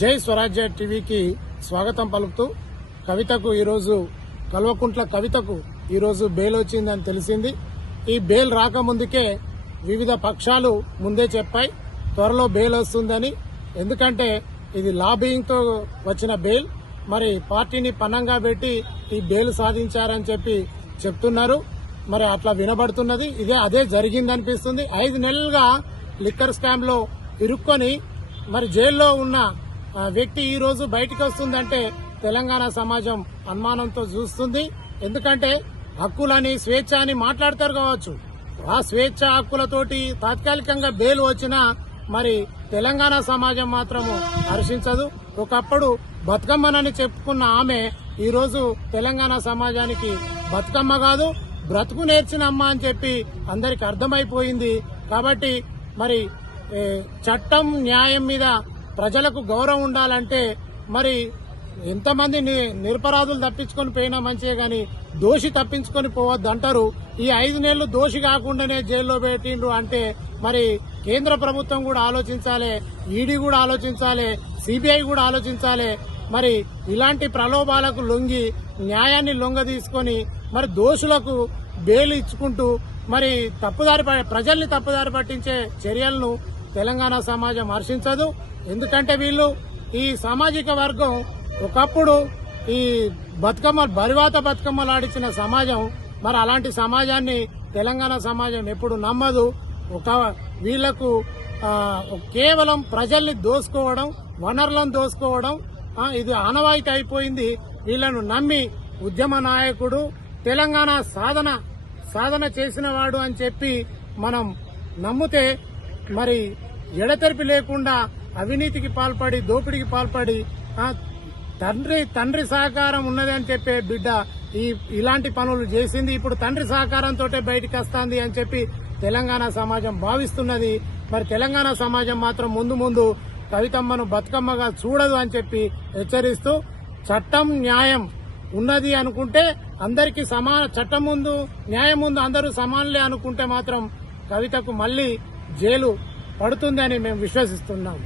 జై స్వరాజ్య టీవీకి స్వాగతం పలుకుతూ కవితకు ఈరోజు కల్వకుంట్ల కవితకు ఈరోజు బెయిల్ వచ్చిందని తెలిసింది. ఈ బెయిల్ రాకముందుకే వివిధ పక్షాలు ముందే చెప్పాయి త్వరలో బెయిల్ వస్తుందని. ఎందుకంటే ఇది లాబియింగ్తో వచ్చిన బెయిల్, మరి పార్టీని పన్నంగా పెట్టి ఈ బెయిల్ సాధించారని చెప్పి చెప్తున్నారు. మరి అట్లా వినబడుతున్నది. అదే జరిగిందనిపిస్తుంది. 5 నెలలుగా లిక్కర్ స్కామ్ లో ఇరుక్కొని మరి జైల్లో ఉన్న వ్యక్తి ఈ రోజు బయటికి వస్తుందంటే తెలంగాణ సమాజం అనుమానంతో చూస్తుంది. ఎందుకంటే హక్కులని స్వేచ్ఛ అని మాట్లాడతారు కావచ్చు, ఆ స్వేచ్ఛ హక్కులతోటి తాత్కాలికంగా బెయిల్ వచ్చినా మరి తెలంగాణ సమాజం మాత్రము హర్షించదు. ఒకప్పుడు బతుకమ్మనని చెప్పుకున్న ఆమె ఈ రోజు తెలంగాణ సమాజానికి బతుకమ్మ కాదు, బ్రతుకు నేర్చిన అమ్మ అని చెప్పి అందరికి అర్థమైపోయింది. కాబట్టి మరి చట్టం న్యాయం మీద ప్రజలకు గౌరవం ఉండాలంటే మరి ఎంతమంది నిరపరాధులు తప్పించుకొని పోయినా మంచిదే గాని దోషి తప్పించుకొని పోవద్దు అంటారు. ఈ 5 నెలలు దోషి కాకుండానే జైల్లో పెట్టిండ్రు అంటే మరి కేంద్ర ప్రభుత్వం కూడా ఆలోచించాలి, ఈడీ కూడా ఆలోచించాలి, సిబిఐ కూడా ఆలోచించాలి. మరి ఇలాంటి ప్రలోభాలకు లొంగి న్యాయాన్ని లొంగ తీసుకొని మరి దోషులకు బెయిల్ ఇచ్చుకుంటూ మరి ప్రజల్ని తప్పుదారి పట్టించే చర్యలను తెలంగాణ సమాజం హర్షించదు. ఎందుకంటే వీళ్ళు ఈ సామాజిక వర్గం ఒకప్పుడు ఈ బరివాత బతుకమ్మలు ఆడించిన సమాజం. మరి అలాంటి సమాజాన్ని తెలంగాణ సమాజం ఎప్పుడు నమ్మదు. వీళ్లకు కేవలం ప్రజల్ని దోసుకోవడం, వనరులను దోసుకోవడం ఇది ఆనవాయితీ అయిపోయింది. వీళ్లను నమ్మి ఉద్యమ నాయకుడు, తెలంగాణ సాధన చేసిన వాడు అని చెప్పి మనం నమ్మితే మరి ఎడతెరిపి లేకుండా అవినీతికి పాల్పడి దోపిడీకి పాల్పడి తండ్రి సహకారం ఉన్నది అని చెప్పే బిడ్డ ఇలాంటి పనులు చేసింది. ఇప్పుడు తండ్రి సహకారంతో బయటికి వస్తుంది అని చెప్పి తెలంగాణ సమాజం భావిస్తున్నది. మరి తెలంగాణ సమాజం మాత్రం ముందు కవితమ్మను బతుకమ్మగా చూడదు అని చెప్పి హెచ్చరిస్తూ చట్టం న్యాయం ఉన్నది అనుకుంటే అందరికీ చట్టం ముందు న్యాయం ముందు అందరూ సమానులే అనుకుంటే మాత్రం కవితకు మళ్లీ జైలు పడుతుందని మేము విశ్వసిస్తున్నాం.